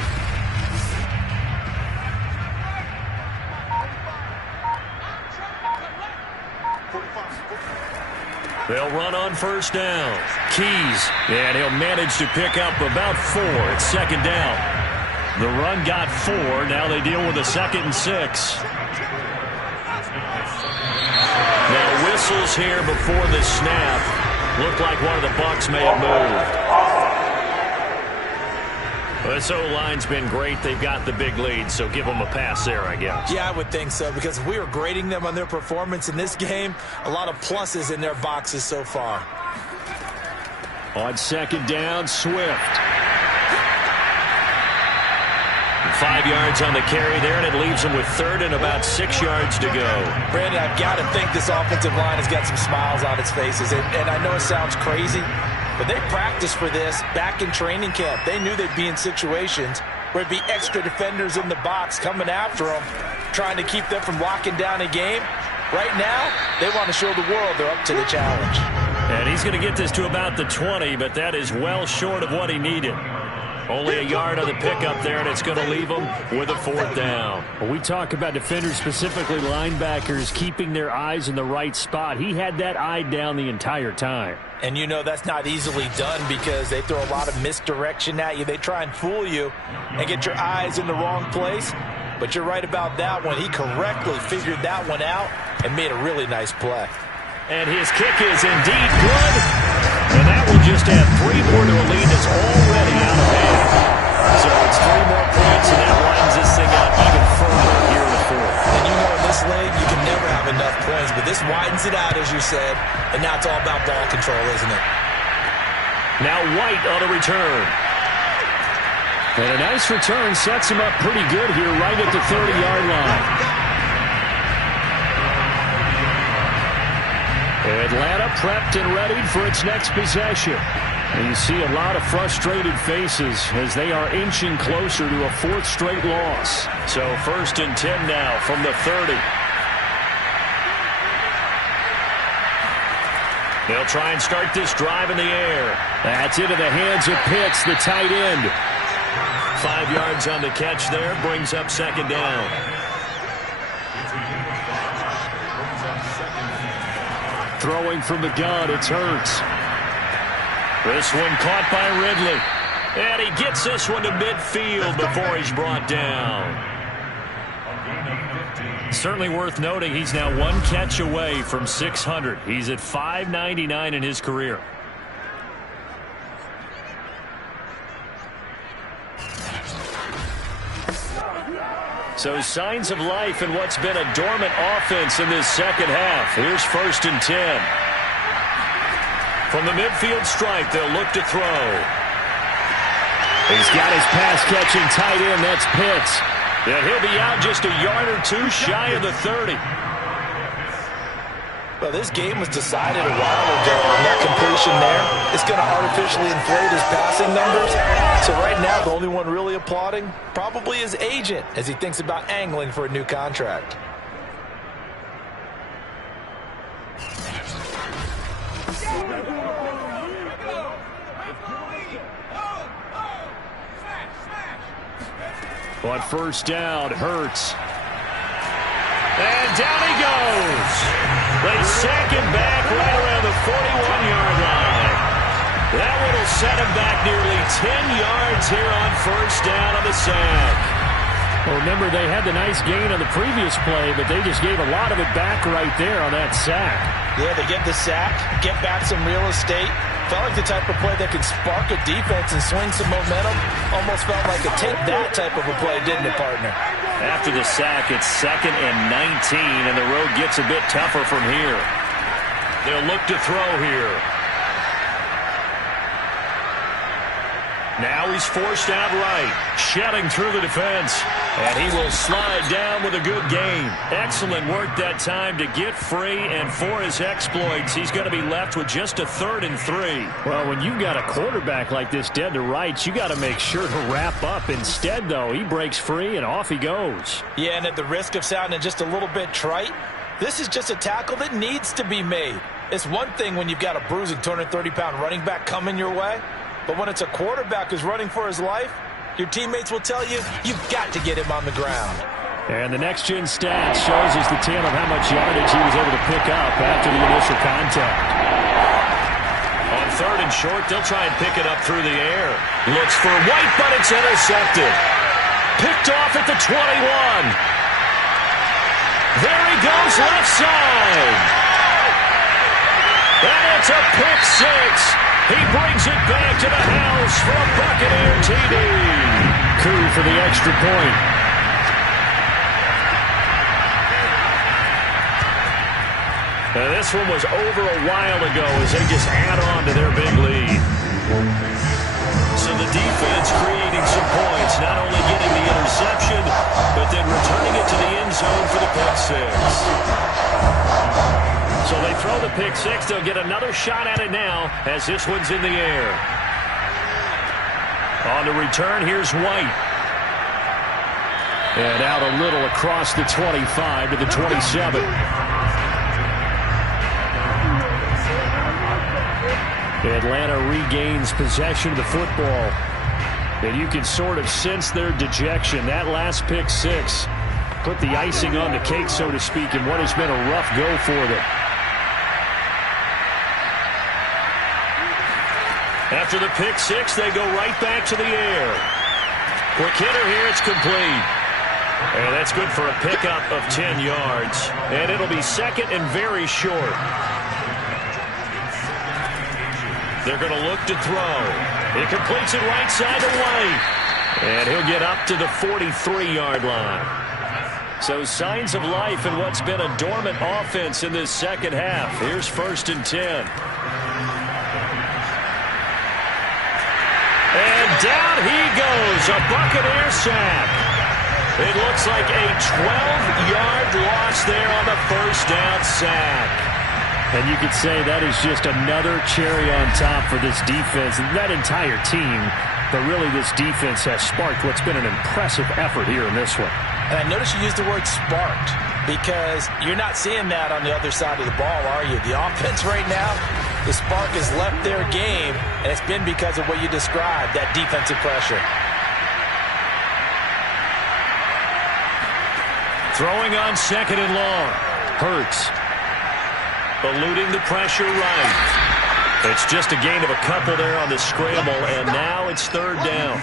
They'll run on first down. Keys, and he'll manage to pick up about 4. It's second down. The run got 4. Now they deal with a 2nd and 6. Now whistles here before the snap. Looked like one of the Bucs may have moved. This O-line's been great. They've got the big lead, so give them a pass there, I guess. Yeah, I would think so, because if we were grading them on their performance in this game, a lot of pluses in their boxes so far. On second down, Swift. 5 yards on the carry there, and it leaves them with third and about 6 yards to go. Brandon, I've got to think this offensive line has got some smiles on its faces. And I know it sounds crazy, but they practiced for this back in training camp. They knew they'd be in situations where it'd be extra defenders in the box coming after them, trying to keep them from locking down a game. Right now, they want to show the world they're up to the challenge. And he's going to get this to about the 20, but that is well short of what he needed. Only a yard on the pickup there, and it's going to leave them with a fourth down. When we talk about defenders, specifically linebackers, keeping their eyes in the right spot, he had that eye down the entire time. And you know that's not easily done because they throw a lot of misdirection at you. They try and fool you and get your eyes in the wrong place. But you're right about that one. He correctly figured that one out and made a really nice play. And his kick is indeed good. And that will just add 3 more to a lead that's already out of hand. So it's 3 more points, and that widens this thing out even further here in the fourth. And you know in this league, you can never have enough points, but this widens it out, as you said, and now it's all about ball control, isn't it? Now White on a return. And a nice return sets him up pretty good here right at the 30-yard line. Atlanta prepped and ready for its next possession. And you see a lot of frustrated faces as they are inching closer to a 4th straight loss. So 1st and 10 now from the 30. They'll try and start this drive in the air. That's into the hands of Pitts, the tight end. 5 yards on the catch there, brings up 2nd down. Throwing from the gun, it's Hurts. This one caught by Ridley. And he gets this one to midfield before he's brought down. Certainly worth noting he's now 1 catch away from 600. He's at 599 in his career. So signs of life in what's been a dormant offense in this second half. Here's 1st and 10. From the midfield stripe, they'll look to throw. He's got his pass-catching tight end. That's Pitts. Yeah, he'll be out just a yard or 2 shy of the 30. Well, this game was decided a while ago, and that completion there is going to artificially inflate his passing numbers. So right now, the only one really applauding probably his agent as he thinks about angling for a new contract. On 1st down, Hurts. And down he goes. They sack him back right around the 41-yard line. That one will set him back nearly 10 yards here on 1st down on the sack. Well, remember, they had the nice gain on the previous play, but they just gave a lot of it back right there on that sack. Yeah, they get the sack, get back some real estate. Felt like the type of play that could spark a defense and swing some momentum. Almost felt like a take that type of a play, didn't it, partner? After the sack, it's 2nd and 19, and the road gets a bit tougher from here. They'll look to throw here. Now he's forced out right, shedding through the defense. And he will slide down with a good gain. Excellent work that time to get free, and for his exploits, he's going to be left with just a 3rd and 3. Well, when you've got a quarterback like this dead to rights, you got to make sure to wrap up. Instead, though, he breaks free and off he goes. Yeah, and at the risk of sounding just a little bit trite, this is just a tackle that needs to be made. It's one thing when you've got a bruising 230-pound running back coming your way, but when it's a quarterback who's running for his life, your teammates will tell you, you've got to get him on the ground. And the next-gen stat shows us the tale of how much yardage he was able to pick up after the initial contact. On 3rd and short, they'll try and pick it up through the air. Looks for White, but it's intercepted. Picked off at the 21. There he goes, left side. And it's a pick 6. He brings it back to the house for a Buccaneer TD. Coup for the extra point. Now this one was over a while ago as they just add on to their big lead. So the defense creating some points, not only getting the interception, but then returning it to the end zone for the pick 6. So they throw the pick 6. They'll get another shot at it now as this one's in the air. On the return, here's White. And out a little across the 25 to the 27. Atlanta regains possession of the football. And you can sort of sense their dejection. That last pick 6 put the icing on the cake, so to speak, in what has been a rough go for them. After the pick 6, they go right back to the air. Quick hitter here, it's complete. And that's good for a pickup of 10 yards. And it'll be second and very short. They're going to look to throw. He completes it right side to White. And he'll get up to the 43-yard line. So signs of life in what's been a dormant offense in this second half. Here's 1st and 10. And down he goes. A Buccaneer sack. It looks like a 12-yard loss there on the first down sack. And you could say that is just another cherry on top for this defense and that entire team. But really, this defense has sparked what's been an impressive effort here in this one. And I notice you use the word sparked because you're not seeing that on the other side of the ball, are you? The offense right now, the spark has left their game, and it's been because of what you described, that defensive pressure. Throwing on 2nd and long. Hurts. Eluding the pressure right. It's just a gain of a couple there on the scramble, and now it's 3rd down.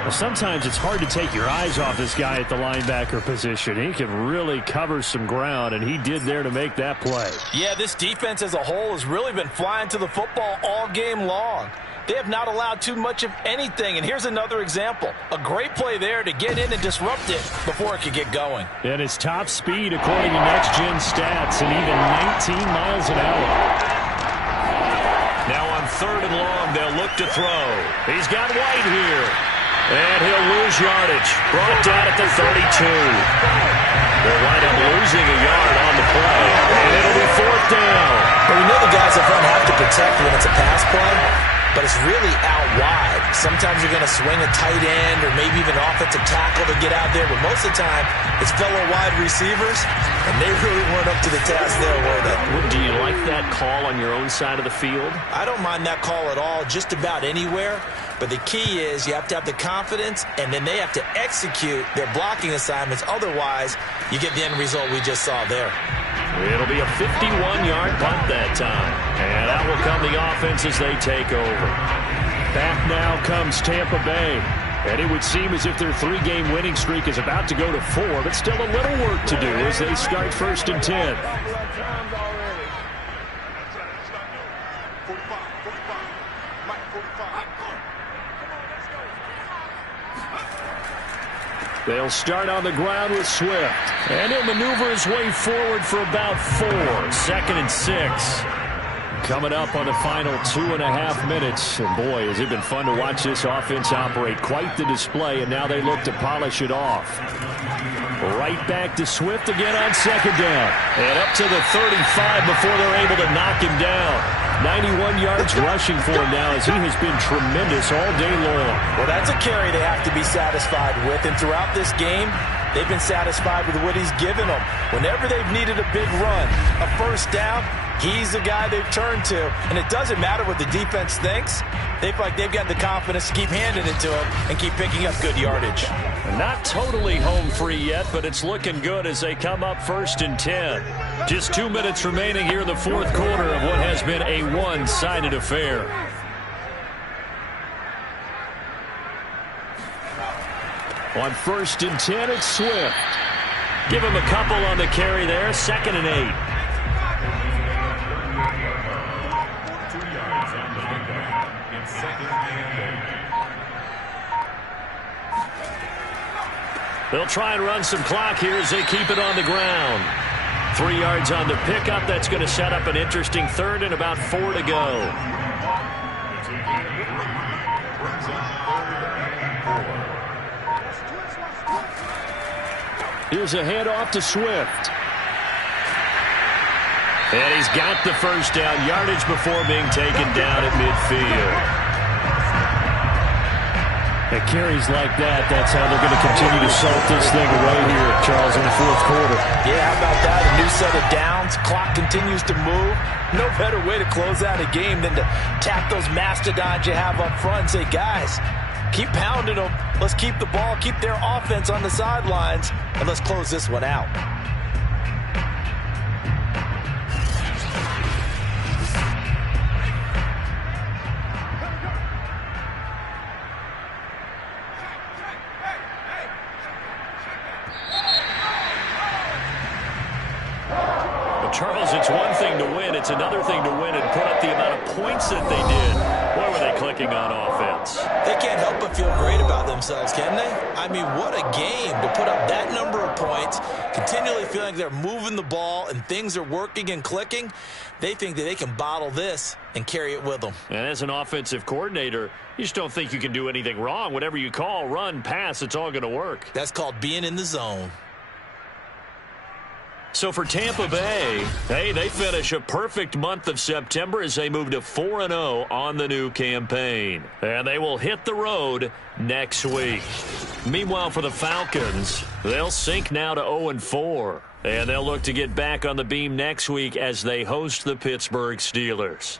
Well, sometimes it's hard to take your eyes off this guy at the linebacker position. He can really cover some ground, and he did there to make that play. Yeah, this defense as a whole has really been flying to the football all game long. They have not allowed too much of anything, and here's another example. A great play there to get in and disrupt it before it could get going. And his top speed, according to Next Gen Stats, and even 19 miles an hour. Now on 3rd and long, they'll look to throw. He's got White here. And he'll lose yardage. Brought down at the 32. They'll wind up losing a yard on the play. And it'll be 4th down. But we know the guys up front have to protect when it's a pass play, but it's really out wide. Sometimes you're going to swing a tight end or maybe even offensive tackle to get out there, but most of the time it's fellow wide receivers, and they really weren't up to the task there, were they? Do you like that call on your own side of the field? I don't mind that call at all, just about anywhere. But the key is you have to have the confidence, and then they have to execute their blocking assignments. Otherwise, you get the end result we just saw there. It'll be a 51-yard punt that time. And out will come the offense as they take over. Back now comes Tampa Bay. And it would seem as if their 3-game winning streak is about to go to 4, but still a little work to do as they start 1st and 10. They'll start on the ground with Swift. And he'll maneuver his way forward for about 4. 2nd and 6. Coming up on the final 2.5 minutes. And boy, has it been fun to watch this offense operate. Quite the display, and now they look to polish it off. Right back to Swift again on 2nd down. And up to the 35 before they're able to knock him down. 91 yards rushing for him now as he has been tremendous all day long. Well, that's a carry they have to be satisfied with. And throughout this game, they've been satisfied with what he's given them. Whenever they've needed a big run, a 1st down, he's the guy they've turned to. And it doesn't matter what the defense thinks. They feel like they've got the confidence to keep handing it to him and keep picking up good yardage. Not totally home free yet, but it's looking good as they come up 1st and 10. Just 2 minutes remaining here in the 4th quarter of what has been a one-sided affair. On 1st and 10, it's Swift. Give him a couple on the carry there. 2nd and 8. They'll try and run some clock here as they keep it on the ground. 3 yards on the pickup. That's going to set up an interesting 3rd and about 4 to go. Here's a handoff to Swift. And he's got the 1st down. Yardage before being taken down at midfield. At carries like that, that's how they're going to continue to salt this thing away here, Charles, in the 4th quarter. Yeah, how about that? A new set of downs. Clock continues to move. No better way to close out a game than to tap those mastodons you have up front and say, guys, keep pounding them. Let's keep the ball, keep their offense on the sidelines, and let's close this one out. Charles, it's one thing to win. It's another thing to win and put up the amount of points that they did. Boy, were they clicking on offense. They can't help but feel great about themselves, can they? I mean, what a game to put up that number of points, continually feeling like they're moving the ball and things are working and clicking. They think that they can bottle this and carry it with them. And as an offensive coordinator, you just don't think you can do anything wrong. Whatever you call, run, pass, it's all going to work. That's called being in the zone. So for Tampa Bay, hey, they finish a perfect month of September as they move to 4-0 on the new campaign. And they will hit the road next week. Meanwhile, for the Falcons, they'll sink now to 0-4. And they'll look to get back on the beam next week as they host the Pittsburgh Steelers.